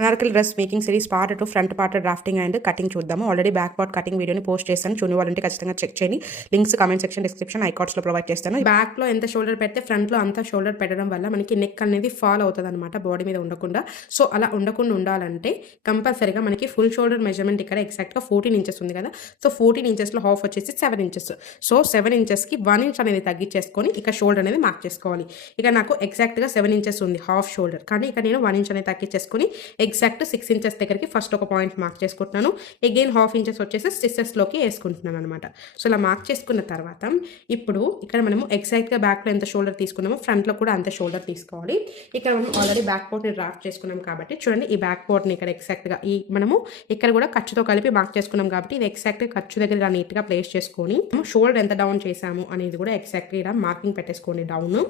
Anarkali dress making series part 2 front part drafting and cutting చూద్దాము. Already back part cutting వీడియోని post చేస్తాను. చూని వాళ్ళంటే ఖచ్చితంగా చెక్ చేయండి. లింక్స్ కామెంట్ సెక్షన్, డిస్క్రిప్షన్, ఐకార్డ్స్లో ప్రొవైడ్ చేస్తాను. బ్యాక్లో ఎంత షోల్డర్ పెడితే ఫ్రంట్లో అంత షోల్డర్ పెట్టడం వల్ల మనకి నెక్ అనేది ఫాల్ అవుతుంది అనమాట, బాడీ మీద ఉండకుండా. సో అలా ఉండకుండా ఉండాలంటే కంపల్సరీగా మనకి ఫుల్ షోల్డర్ మెజర్మెంట్ ఇక్కడ ఎగ్జాక్ట్గా 14 ఇంచెస్ ఉంది కదా. సో 14 ఇంచెస్లో హాఫ్ వచ్చేసి 7 ఇంచెస్. సో 7 ఇంచెస్కి 1 ఇంచ్ అనేది తగ్గించేసుకొని ఇక షోల్డర్ అనేది మార్క్ చేసుకోవాలి. ఇక నాకు ఎగ్జాక్ట్గా 7 ఇంచెస్ ఉంది హాఫ్ షోల్డర్, కానీ ఇక నేను 1 ఇంచ్ అనేది తగ్గించేసుకొని ఎగ్జాక్ట్ 6 ఇంచెస్ దగ్గరికి ఫస్ట్ ఒక పాయింట్ మార్క్ చేసుకుంటున్నాను. అగైన్ హాఫ్ ఇంచెస్ వచ్చేసి స్టిచెస్లోకి వేసుకుంటున్నాను అనమాట. సో ఇలా మార్క్ చేసుకున్న తర్వాత ఇప్పుడు ఇక్కడ మనము ఎగ్జాక్ట్గా బ్యాక్లో ఎంత షోల్డర్ తీసుకున్నామో ఫ్రంట్లో కూడా అంత షోల్డర్ తీసుకోవాలి. ఇక్కడ మనం ఆల్రెడీ బ్యాక్ పార్ట్ని డ్రాఫ్ట్ చేసుకున్నాం కాబట్టి చూడండి, ఈ బ్యాక్ పార్ట్ని ఇక్కడ ఎగ్జాక్ట్గా మనము ఇక్కడ కూడా ఖర్చుతో కలిపి మార్క్ చేసుకున్నాం కాబట్టి ఇది ఎగ్జాక్ట్గా ఖర్చు దగ్గర ఇలా నీట్గా ప్లేస్ చేసుకొని షోల్డర్ ఎంత డౌన్ చేసాము అనేది కూడా ఎగ్జాక్ట్గా ఇలా మార్కింగ్ పెట్టేసుకోండి. డౌన్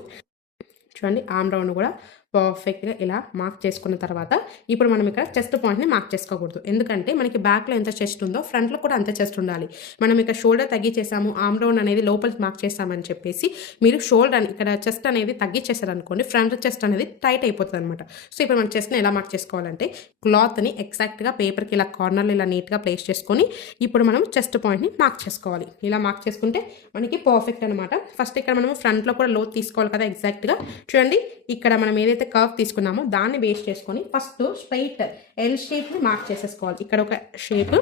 చూడండి, ఆర్మ్ రౌండ్ కూడా పర్ఫెక్ట్గా ఇలా మార్క్ చేసుకున్న తర్వాత ఇప్పుడు మనం ఇక్కడ చెస్ట్ పాయింట్ని మార్క్ చేసుకోకూడదు. ఎందుకంటే మనకి బ్యాక్లో ఎంత చెస్ట్ ఉందో ఫ్రంట్లో కూడా అంత చెస్ట్ ఉండాలి. మనం ఇక్కడ షోల్డర్ తగ్గించేసాము, ఆర్మ్ రౌండ్ అనేది లోపలికి మార్క్ చేసామని చెప్పేసి మీరు షోల్డర్ ఇక్కడ చెస్ట్ అనేది తగ్గించేసారనుకోండి, ఫ్రంట్ చెస్ట్ అనేది టైట్ అయిపోతుంది అనమాట. సో ఇప్పుడు మన చెస్ట్ని ఎలా మార్క్ చేసుకోవాలంటే క్లాత్ని ఎగ్జాక్ట్గా పేపర్కి ఇలా కార్నర్లో ఇలా నీట్గా ప్లేస్ చేసుకొని ఇప్పుడు మనం చెస్ట్ పాయింట్ని మార్క్ చేసుకోవాలి. ఇలా మార్క్ చేసుకుంటే మనకి పర్ఫెక్ట్ అనమాట. ఫస్ట్ ఇక్కడ మనం ఫ్రంట్లో కూడా లోత్ తీసుకోవాలి కదా. ఎగ్జాక్ట్గా చూడండి, ఇక్కడ మనం ఏదైతే కర్వ్ తీసుకున్నామో దాన్ని బేస్ చేసుకొని ఫస్ట్ స్ట్రైట్ ఎల్ షేప్ని మార్క్ చేసేసుకోవాలి. ఇక్కడ ఒక షేప్,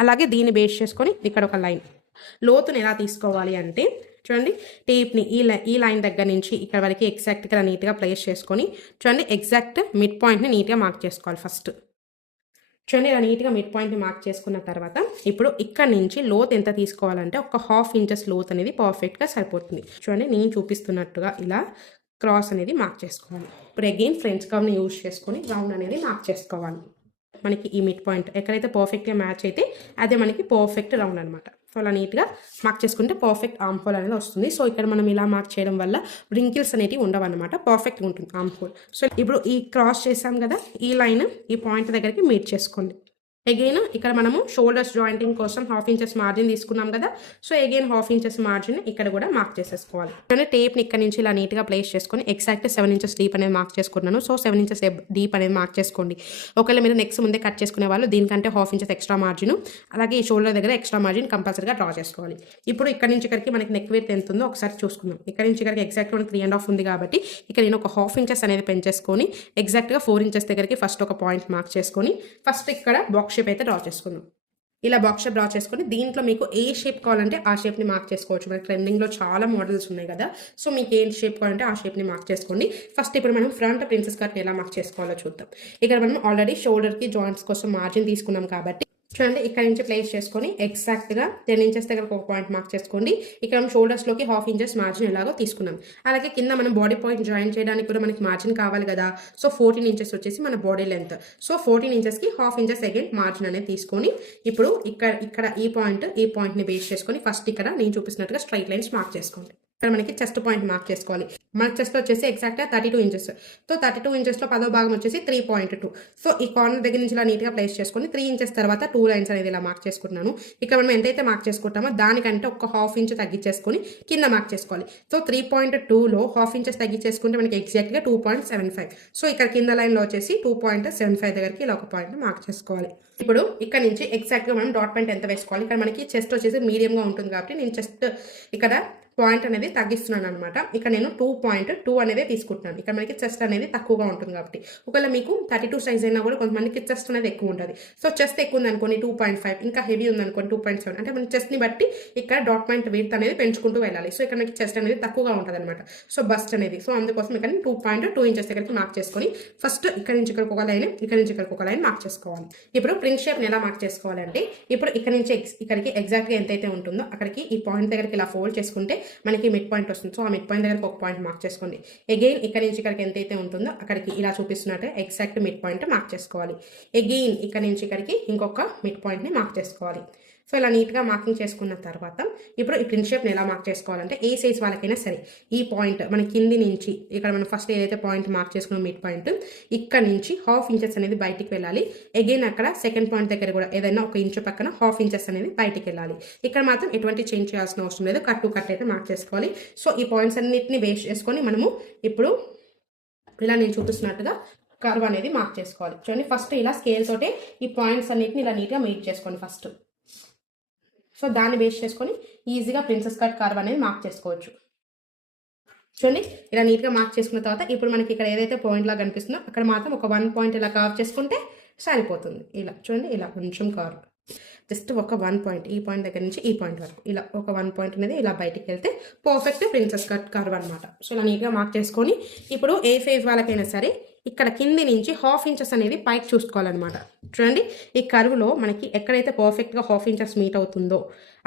అలాగే దీన్ని బేస్ చేసుకొని ఇక్కడ ఒక లైన్. లోతుని ఎలా తీసుకోవాలి అంటే చూడండి, టేప్ని ఈ లైన్ దగ్గర నుంచి ఇక్కడ వరకు ఎగ్జాక్ట్గా నీట్గా ప్లేస్ చేసుకొని చూడండి, ఎగ్జాక్ట్ మిడ్ పాయింట్ని నీట్గా మార్క్ చేసుకోవాలి. ఫస్ట్ చూడండి, ఇలా నీట్గా మిడ్ పాయింట్ని మార్క్ చేసుకున్న తర్వాత ఇప్పుడు ఇక్కడ నుంచి లోత్ ఎంత తీసుకోవాలంటే ఒక హాఫ్ ఇంచెస్ లోత్ అనేది పర్ఫెక్ట్గా సరిపోతుంది. చూడండి, నేను చూపిస్తున్నట్టుగా ఇలా క్రాస్ అనేది మార్క్ చేసుకోవాలి. ఇప్పుడు అగైన్ ఫ్రెండ్స్ కర్వ్ని యూజ్ చేసుకొని రౌండ్ అనేది మార్క్ చేసుకోవాలి. మనకి ఈ మిడ్ పాయింట్ ఎక్కడైతే పర్ఫెక్ట్గా మ్యాచ్ అయితే అదే మనకి పర్ఫెక్ట్ రౌండ్ అనమాట. సో అలా నీట్గా మార్క్ చేసుకుంటే పర్ఫెక్ట్ ఆర్మ్ హోల్ అనేది వస్తుంది. సో ఇక్కడ మనం ఇలా మార్క్ చేయడం వల్ల రింకిల్స్ అనేవి ఉండవు అనమాట, పర్ఫెక్ట్గా ఉంటుంది ఆర్మ్ హోల్. సో ఇప్పుడు ఈ క్రాస్ చేసాం కదా, ఈ లైన్ ఈ పాయింట్ దగ్గరికి మీట్ చేసుకోండి. అగైన్ ఇక్కడ మనము షోల్డర్స్ జాయింటింగ్ కోసం హాఫ్ ఇంచెస్ మార్జిన్ తీసుకున్నాం కదా. So again half inches margin ఇక్కడ కూడా మార్క్ చేసేసుకోవాలి. కానీ టేప్ని ఇక్కడ నుంచి ఇలా నీట్గా ప్లేస్ చేసుకొని ఎగ్జాక్ట్ 7 ఇంచెస్ డీప్ అనేది మార్క్ చేసుకున్నాను. సో 7 ఇంచెస్ డీప్ అనేది మార్క్ చేసుకోండి. ఒకవేళ మీరు నెక్స్ట్ ముందే కట్ చేసుకునే వాళ్ళు దీనికంటే హాఫ్ ఇంచెస్ ఎక్స్ట్రా మార్జిన్, అలాగే ఈ షోల్డర్ దగ్గర ఎక్స్ట్రా మార్జిన్ కంపల్సరీగా డ్రా చేసుకోవాలి. ఇప్పుడు ఇక్కడ నుంచి ఇక్కడికి మనకి నెక్ విడ్త్ ఎంత ఉందో ఒకసారి చూసుకుందాం. ఇక్కడ నుంచి ఇక్కడికి ఎగ్జాక్ట్ 3.5 ఉంది కాబట్టి ఇక్కడ నేను ఒక హాఫ్ ఇంచెస్ అనేది పెంచేసుకొని ఎగ్జాక్ట్గా 4 ఇంచెస్ దగ్గరికి ఫస్ట్ ఒక పాయింట్ మార్క్ చేసుకొని ఫస్ట్ ఇక్కడ బాక్స్ షేప్ అయితే డ్రా చేసుకుందాం. ఇలా బాక్స్ షేప్ డ్రా చేసుకొని దీంట్లో మీకు ఏ షేప్ కావాలంటే ఆ షేప్ని మార్క్ చేసుకోవచ్చు. మనకి ట్రెండింగ్లో చాలా మోడల్స్ ఉన్నాయి కదా. సో మీకు ఏ షేప్ కావాలంటే ఆ షేప్ని మార్క్ చేసుకోండి. ఫస్ట్ ఇప్పుడు మనం ఫ్రంట్ ప్రిన్సెస్ కట్ని ఎలా మార్క్ చేసుకోవాలో చూద్దాం. ఇక్కడ మనం ఆల్రెడీ షోల్డర్కి జాయింట్స్ కోసం మార్జిన్ తీసుకున్నాం కాబట్టి చూడండి, ఇక్కడ నుంచి ప్లేస్ చేసుకొని ఎగ్జాక్ట్గా 10 ఇంచెస్ దగ్గర ఒక పాయింట్ మార్క్ చేసుకోండి. ఇక్కడ మనం షోల్డర్స్లోకి హాఫ్ ఇంచెస్ మార్జిన్ ఎలాగో తీసుకున్నాం. అలాగే కింద మనం బాడీ పాయింట్ జాయిన్ చేయడానికి కూడా మనకి మార్జిన్ కావాలి కదా. సో 14 ఇంచెస్ వచ్చేసి మన బాడీ లెంత్. సో 14 ఇంచెస్కి హాఫ్ ఇంచెస్ అగైన్ మార్జిన్ అనేది తీసుకొని ఇప్పుడు ఇక్కడ ఈ పాయింట్ని బేస్ చేసుకొని ఫస్ట్ ఇక్కడ నేను చూపిస్తున్నట్టుగా స్ట్రైట్ లైన్స్ మార్క్ చేసుకోండి. ఇక్కడ మనకి చెస్ట్ పాయింట్ మార్క్ చేసుకోవాలి. మన చెస్ట్ వచ్చేసి ఎగ్జాక్ట్గా 32 ఇంచెస్. సో 32 ఇంచెస్లో 10వ భాగం వచ్చేసి 3.2. సో ఈ కార్నర్ దగ్గర నుంచి ఇలా నీట్గా ప్లేస్ చేసుకొని 3 ఇంచెస్ తర్వాత 2 లైన్స్ అనేది ఇలా మార్క్ చేసుకుంటున్నాను. ఇక్కడ మనం ఎంతైతే మార్క్ చేసుకుంటామో దానికంటే ఒక హాఫ్ ఇంచ్ తగ్గించేసుకొని కింద మార్క్ చేసుకోవాలి. సో 3.2లో హాఫ్ ఇంచెస్ తగ్గించేసుకుంటే మనకి ఎగ్జాక్ట్గా 2.75. సో ఇక్కడ కింద లైన్లో వచ్చేసి 2.75 దగ్గరికి ఇలా ఒక పాయింట్ మార్క్ చేసుకోవాలి. ఇప్పుడు ఇక్కడ నుంచి ఎగ్జాక్ట్గా మనం డాట్ పాయింట్ ఎంత వేసుకోవాలి. ఇక్కడ మనకి చెస్ట్ వచ్చేసి మీడియంగా ఉంటుంది కాబట్టి నేను చెస్ట్ ఇక్కడ పాయింట్ అనేది తగ్గిస్తున్నాను అనమాట. ఇక్కడ నేను 2.2 అనేది తీసుకుంటున్నాను. ఇక్కడ మనకి చెస్ట్ అనేది తక్కువగా ఉంటుంది కాబట్టి ఒకవేళ మీకు 32 సైజ్ అయినా కూడా కొంతమందికి చెస్ట్ అనేది ఎక్కువ ఉంటుంది. సో చెస్ట్ ఎక్కువ ఉంది అనుకోండి 2.5, ఇంకా హెవీ ఉంది అనుకోండి 2.7. అంటే మన చెస్ట్ని బట్టి ఇక్కడ డాట్ పాయింట్ విడ్త్ అనేది పెంచుకుంటూ వెళ్ళాలి. సో ఇక్కడ మనకి చెస్ట్ అనేది తక్కువగా ఉంటుంది అనమాట. సో బస్ట్ అనేది సో అందుకోసం ఇక్కడ 2.2 ఇంచెస్ దగ్గరికి మార్క్ చేసుకొని ఫస్ట్ ఇక్కడ నుంచి ఇక్కడికి ఒక లైన్, ఇక్కడ నుంచి ఇక్కడికి ఒక లైన్ మార్క్ చేసుకోవాలి. ఇప్పుడు ప్రిన్స్ షేప్ని ఎలా మార్క్ చేసుకోవాలంటే ఇప్పుడు ఇక్కడ నుంచి ఇక్కడికి ఎగ్జాక్ట్గా ఎంతైతే ఉంటుందో అక్కడికి ఈ పాయింట్ దగ్గరికి ఇలా ఫోల్డ్ చేసుకుంటే మనకి మిడ్ పాయింట్ వస్తుంది. సో ఆ మిడ్ పాయింట్ దగ్గరకు ఒక పాయింట్ మార్క్ చేసుకోండి. అగైన్ ఇక్కడ నుంచి ఇక్కడికి ఎంతైతే ఉంటుందో అక్కడికి ఇలా చూపిస్తున్నట్టే ఎగ్జాక్ట్ మిడ్ పాయింట్ మార్క్ చేసుకోవాలి. అగైన్ ఇక్కడ నుంచి ఇక్కడికి ఇంకొక మిడ్ పాయింట్ని మార్క్ చేసుకోవాలి. సో ఇలా నీట్గా మార్కింగ్ చేసుకున్న తర్వాత ఇప్పుడు ఈ ప్రిన్స్ షేప్ని ఎలా మార్క్ చేసుకోవాలంటే ఏ సైజ్ వాళ్ళకైనా సరే ఈ పాయింట్ మన కింది నుంచి ఇక్కడ మనం ఫస్ట్ ఏదైతే పాయింట్ మార్క్ చేసుకున్నాం మిడ్ పాయింట్ ఇక్కడ నుంచి హాఫ్ ఇంచెస్ అనేది బయటికి వెళ్ళాలి. అగైన్ అక్కడ సెకండ్ పాయింట్ దగ్గర కూడా ఏదైనా ఒక ఇంచు పక్కన హాఫ్ ఇంచెస్ అనేది బయటికి వెళ్ళాలి. ఇక్కడ మాత్రం ఎటువంటి చేంజ్ చేయాల్సిన అవసరం లేదు, కట్ టు కట్ అయితే మార్క్ చేసుకోవాలి. సో ఈ పాయింట్స్ అన్నిటిని బేస్ చేసుకొని మనము ఇప్పుడు ఇలా నేను చూపిస్తున్నట్టుగా కర్వ్ అనేది మార్క్ చేసుకోవాలి. చూడండి ఫస్ట్ ఇలా స్కేల్ తోటే ఈ పాయింట్స్ అన్నిటిని ఇలా నీట్గా మీట్ చేసుకోండి ఫస్ట్. సో దాన్ని బేస్ చేసుకొని ఈజీగా ప్రిన్సెస్ కట్ కర్వ్ అనేది మార్క్ చేసుకోవచ్చు. చూడండి ఇలా నీట్గా మార్క్ చేసుకున్న తర్వాత ఇప్పుడు మనకి ఇక్కడ ఏదైతే పాయింట్ లాగా కనిపిస్తుందో అక్కడ మాత్రం ఒక 1 పాయింట్ ఇలా కర్వ్ చేసుకుంటే సరిపోతుంది. ఇలా చూడండి ఇలా కొంచెం కర్వ్, జస్ట్ ఒక 1 పాయింట్, ఈ పాయింట్ దగ్గర నుంచి ఈ పాయింట్ వరకు ఇలా ఒక 1 పాయింట్ అనేది ఇలా బయటికి వెళ్తే పర్ఫెక్ట్ ప్రిన్సెస్ కట్ కర్వ్ అనమాట. సో ఇలా నీట్గా మార్క్ చేసుకొని ఇప్పుడు ఏ ఫేజ్ వాళ్ళకైనా సరే ఇక్కడ కింది నుంచి 1/2 ఇంచెస్ అనేది పైకి చూసుకోవాలన్నమాట. చూడండి ఈ కర్వ్లో మనకి ఎక్కడైతే పర్ఫెక్ట్గా 1/2 ఇంచెస్ మీట్ అవుతుందో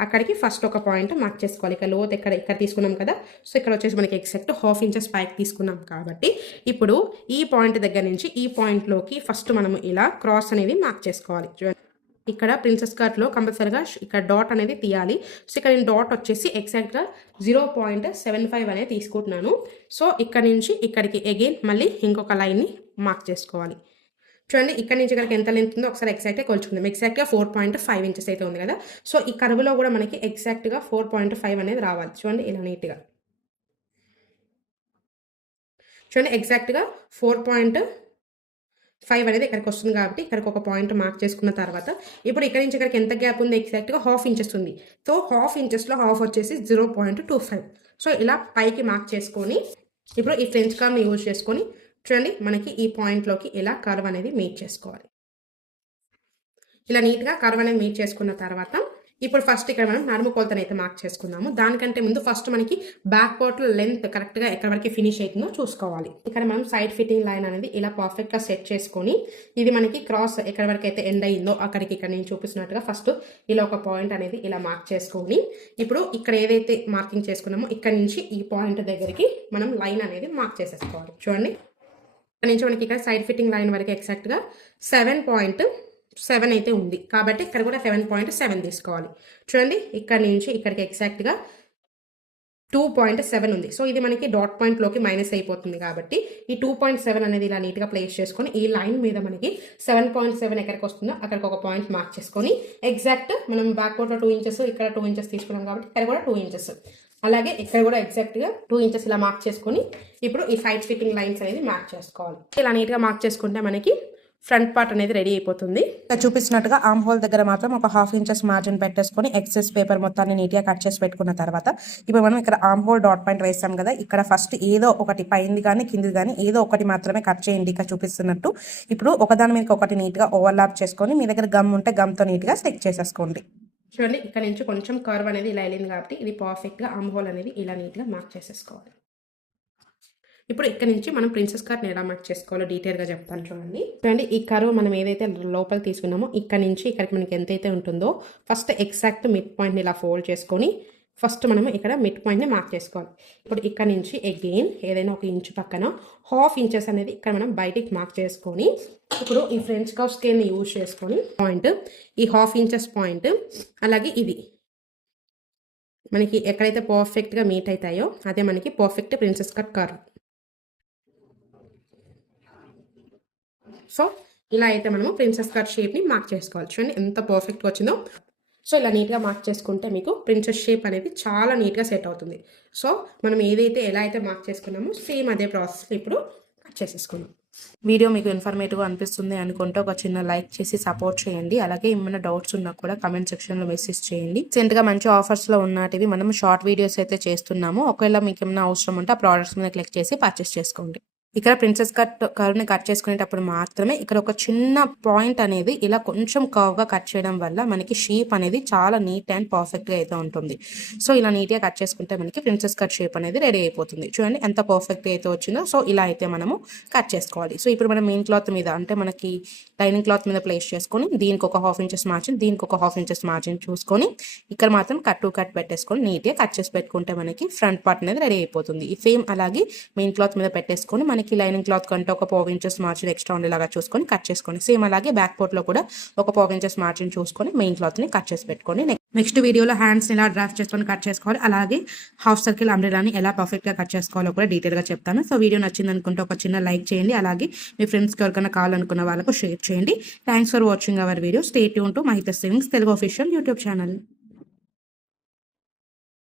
అక్కడికి ఫస్ట్ ఒక పాయింట్ మార్క్ చేసుకోవాలి. ఇక్కడ లోత్ ఇక్కడ తీసుకున్నాం కదా, సో ఇక్కడ వచ్చేసి మనకి ఎగ్జాక్ట్ 1/2 ఇంచెస్ పైకి తీసుకున్నాం కాబట్టి ఇప్పుడు ఈ పాయింట్ దగ్గర నుంచి ఈ పాయింట్లోకి ఫస్ట్ మనము ఇలా క్రాస్ అనేది మార్క్ చేసుకోవాలి. చూడండి ఇక్కడ ప్రిన్సెస్ కట్లో కంపల్సరీగా ఇక్కడ డాట్ అనేది తీయాలి. సో ఇక్కడ నేను డాట్ వచ్చేసి ఎగ్జాక్ట్గా 0.75 అనేది తీసుకుంటున్నాను. సో ఇక్కడ నుంచి ఇక్కడికి అగైన్ మళ్ళీ ఇంకొక లైన్ని మార్క్ చేసుకోవాలి. చూడండి ఇక్కడ నుంచి ఇక్కడికి ఎంత లెంత్ ఉందో ఒకసారి ఎగ్జాక్ట్గా కొలుచుకుందాం. ఎగ్జాక్ట్గా 4.5 ఇంచెస్ అయితే ఉంది కదా, సో ఈ కర్వ్లో కూడా మనకి ఎగ్జాక్ట్గా 4.5 అనేది రావాలి. చూడండి ఇలా నీట్గా చూడండి ఎగ్జాక్ట్గా 4.5 అనేది ఇక్కడికి వస్తుంది కాబట్టి ఇక్కడికి ఒక పాయింట్ మార్క్ చేసుకున్న తర్వాత ఇప్పుడు ఇక్కడ నుంచి ఇక్కడికి ఎంత గ్యాప్ ఉంది, ఎగ్జాక్ట్గా 1/2 ఇంచెస్ ఉంది. సో 1/2 ఇంచెస్లో హాఫ్ వచ్చేసి 0.25. సో ఇలా పైకి మార్క్ చేసుకొని ఇప్పుడు ఈ ఫ్రెంచ్ కర్వ్ని యూజ్ చేసుకొని చూడండి మనకి ఈ పాయింట్లోకి ఇలా కర్వ్ అనేది మీట్ చేసుకోవాలి. ఇలా నీట్గా కర్వ్ అనేది మీట్ చేసుకున్న తర్వాత ఇప్పుడు ఫస్ట్ ఇక్కడ మనం నడుము కొలతను అయితే మార్క్ చేసుకుందాము. దానికంటే ముందు ఫస్ట్ మనకి బ్యాక్ పార్ట్ లెంత్ కరెక్ట్గా ఎక్కడ వరకు ఫినిష్ అవుతుందో చూసుకోవాలి. ఇక్కడ మనం సైడ్ ఫిట్టింగ్ లైన్ అనేది ఇలా పర్ఫెక్ట్గా సెట్ చేసుకొని ఇది మనకి క్రాస్ ఎక్కడ వరకు అయితే ఎండ్ అయ్యిందో అక్కడికి ఇక్కడ నేను చూపిస్తున్నట్టుగా ఫస్ట్ ఇలా ఒక పాయింట్ అనేది ఇలా మార్క్ చేసుకొని ఇప్పుడు ఇక్కడ ఏదైతే మార్కింగ్ చేసుకున్నామో ఇక్కడ నుంచి ఈ పాయింట్ దగ్గరికి మనం లైన్ అనేది మార్క్ చేసేసుకోవాలి. చూడండి ఇక్కడ నుంచి మనకి ఇక్కడ సైడ్ ఫిట్టింగ్ లైన్ వరకు ఎగ్జాక్ట్గా 7.7 అయితే ఉంది కాబట్టి ఇక్కడ కూడా 7.7 తీసుకోవాలి. చూడండి ఇక్కడ నుంచి ఇక్కడికి ఎగ్జాక్ట్గా 2.7 ఉంది. సో ఇది మనకి డాట్ పాయింట్లోకి మైనస్ అయిపోతుంది కాబట్టి ఈ 2.7 అనేది ఇలా నీట్గా ప్లేస్ చేసుకొని ఈ లైన్ మీద మనకి 7.7 ఎక్కడికి వస్తుందో అక్కడికి ఒక పాయింట్ మార్క్ చేసుకొని ఎగ్జాక్ట్ మనం బ్యాక్వర్డ్లో 2 ఇంచెస్ ఇక్కడ 2 ఇంచెస్ తీసుకున్నాం కాబట్టి ఇక్కడ కూడా 2 ఇంచెస్ అలాగే ఇక్కడ కూడా ఎగ్జాక్ట్గా 2 ఇంచెస్ ఇలా మార్క్ చేసుకొని ఇప్పుడు ఈ సైడ్ ఫిట్టింగ్ లైన్స్ అనేది మార్క్ చేసుకోవాలి. ఇలా నీట్గా మార్క్ చేసుకుంటే మనకి ఫ్రంట్ పార్ట్ అనేది రెడీ అయిపోతుంది. ఇక్కడ చూపిస్తున్నట్టుగా ఆర్మ్ హోల్ దగ్గర మాత్రం ఒక 1/2 ఇంచెస్ మార్జిన్ పెట్టేసుకొని ఎక్సెస్ పేపర్ మొత్తాన్ని నీట్గా కట్ చేసి పెట్టుకున్న తర్వాత ఇప్పుడు మనం ఇక్కడ ఆర్మ్ హోల్ డాట్ పాయింట్ వేస్తాం కదా, ఇక్కడ ఫస్ట్ ఏదో ఒకటి పైంది కానీ కింది కానీ ఏదో ఒకటి మాత్రమే కట్ చేయండి. ఇక్కడ చూపిస్తున్నట్టు ఇప్పుడు ఒకదాని మీద ఒకటి నీట్గా ఓవర్లాప్ చేసుకొని మీ దగ్గర గమ్ ఉంటే గమ్తో నీట్గా స్టిక్ చేసేసుకోండి. చూడండి ఇక్కడ నుంచి కొంచెం కర్వ్ అనేది ఇలా వెళ్ళింది కాబట్టి ఇది పర్ఫెక్ట్గా ఆర్మ్ హోల్ అనేది ఇలా నీట్గా మార్క్ చేసేసుకోవాలి. ఇప్పుడు ఇక్కడ నుంచి మనం ప్రిన్సెస్ కట్ని ఎలా మార్క్ చేసుకోవాలో డీటెయిల్గా చెప్తాను. చూడండి ఈ కర్వ్ మనం ఏదైతే లోపల తీసుకున్నామో ఇక్కడ నుంచి ఇక్కడికి మనకి ఎంతైతే ఉంటుందో ఫస్ట్ ఎగ్జాక్ట్ మిడ్ పాయింట్ని ఇలా ఫోల్డ్ చేసుకొని ఫస్ట్ మనము ఇక్కడ మిడ్ పాయింట్ని మార్క్ చేసుకోవాలి. ఇప్పుడు ఇక్కడ నుంచి అగైన్ ఏదైనా ఒక ఇంచు పక్కన 1/2 ఇంచెస్ అనేది ఇక్కడ మనం బయటికి మార్క్ చేసుకొని ఇప్పుడు ఈ ఫ్రెంచ్ కర్వ్ స్కేల్ని యూజ్ చేసుకొని పాయింట్ ఈ 1/2 ఇంచెస్ పాయింట్ అలాగే ఇది మనకి ఎక్కడైతే పర్ఫెక్ట్గా మీట్ అవుతాయో అదే మనకి perfect princess cut curve. So ఇలా అయితే మనము ప్రిన్సెస్ కట్ షేప్ని మార్క్ చేసుకోవాలి. చూడండి ఎంత పర్ఫెక్ట్గా వచ్చిందో. సో ఇలా నీట్గా మార్క్ చేసుకుంటే మీకు ప్రిన్సెస్ షేప్ అనేది చాలా నీట్గా సెట్ అవుతుంది. సో మనం ఏదైతే ఎలా అయితే మార్క్ చేసుకున్నామో సేమ్ అదే ప్రాసెస్లో ఇప్పుడు కట్ చేసేసుకున్నాం. వీడియో మీకు ఇన్ఫర్మేటివ్గా అనిపిస్తుంది అనుకుంటే ఒక చిన్న లైక్ చేసి సపోర్ట్ చేయండి. అలాగే ఏమైనా డౌట్స్ ఉన్నా కూడా కమెంట్ సెక్షన్లో మెసేజ్ చేయండి. రీసెంట్గా మంచి ఆఫర్స్లో ఉన్నటివి మనం షార్ట్ వీడియోస్ అయితే చేస్తున్నాము. ఒకవేళ మీకు ఏమైనా అవసరం ఉంటే ఆ ప్రోడక్ట్స్ మీద క్లిక్ చేసి పర్చేస్ చేసుకోండి. ఇక్కడ ప్రిన్సెస్ కట్ కర్వ్ని కట్ చేసుకునేటప్పుడు మాత్రమే ఇక్కడ ఒక చిన్న పాయింట్ అనేది ఇలా కొంచెం కర్వ్గా కట్ చేయడం వల్ల మనకి షేప్ అనేది చాలా నీట్ అండ్ పర్ఫెక్ట్గా అయితే ఉంటుంది. సో ఇలా నీట్గా కట్ చేసుకుంటే మనకి ప్రిన్సెస్ కట్ షేప్ అనేది రెడీ అయిపోతుంది. చూడండి ఎంత పర్ఫెక్ట్గా అయితే వచ్చిందో. సో ఇలా అయితే మనము కట్ చేసుకోవాలి. సో ఇప్పుడు మనం మెయిన్ క్లాత్ మీద అంటే మనకి లైనింగ్ క్లాత్ మీద ప్లేస్ చేసుకొని దీనికి ఒక 1/2 ఇంచెస్ మార్జిన్ దీనికి ఒక 1/2 ఇంచెస్ మార్జిన్ చూసుకొని ఇక్కడ మాత్రం కట్ టు కట్ పెట్టేసుకొని నీట్గా కట్ చేసి పెట్టుకుంటే మనకి ఫ్రంట్ పార్ట్ అనేది రెడీ అయిపోతుంది. ఈ సేమ్ అలాగే మెయిన్ క్లాత్ మీద పెట్టేసుకొని మనకి లైనింగ్ క్లాత్ కంటే ఒక 1/2 ఇంచెస్ మార్జిన్ ఎక్స్ట్రా ఉండేలాగా చూసుకొని కట్ చేసుకోండి. సేమ్ అలాగే బ్యాక్ పార్ట్లో కూడా ఒక 1/2 ఇంచెస్ మార్జిన్ చూసుకొని మెయిన్ క్లాత్ని కట్ చేసి పెట్టుకొని నెక్స్ట్ వీడియోలో హ్యాండ్స్ని ఎలా డ్రాఫ్ట్ చేసుకొని కట్ చేసుకోవాలి, అలాగే హాఫ్ సర్కిల్ అంబ్రెలాని ఎలా పర్ఫెక్ట్గా కట్ చేసుకోవాలో కూడా డీటెయిల్గా చెప్తాను. సో వీడియో నచ్చింది అనుకుంటే ఒక చిన్న లైక్ చేయండి. అలాగే మీ ఫ్రెండ్స్కి ఎవరికైనా కావాలనుకున్న వాళ్ళకు షేర్ చేయండి. Thanks for watching our video. Stay tuned to Mahita savings Telugu official YouTube channel.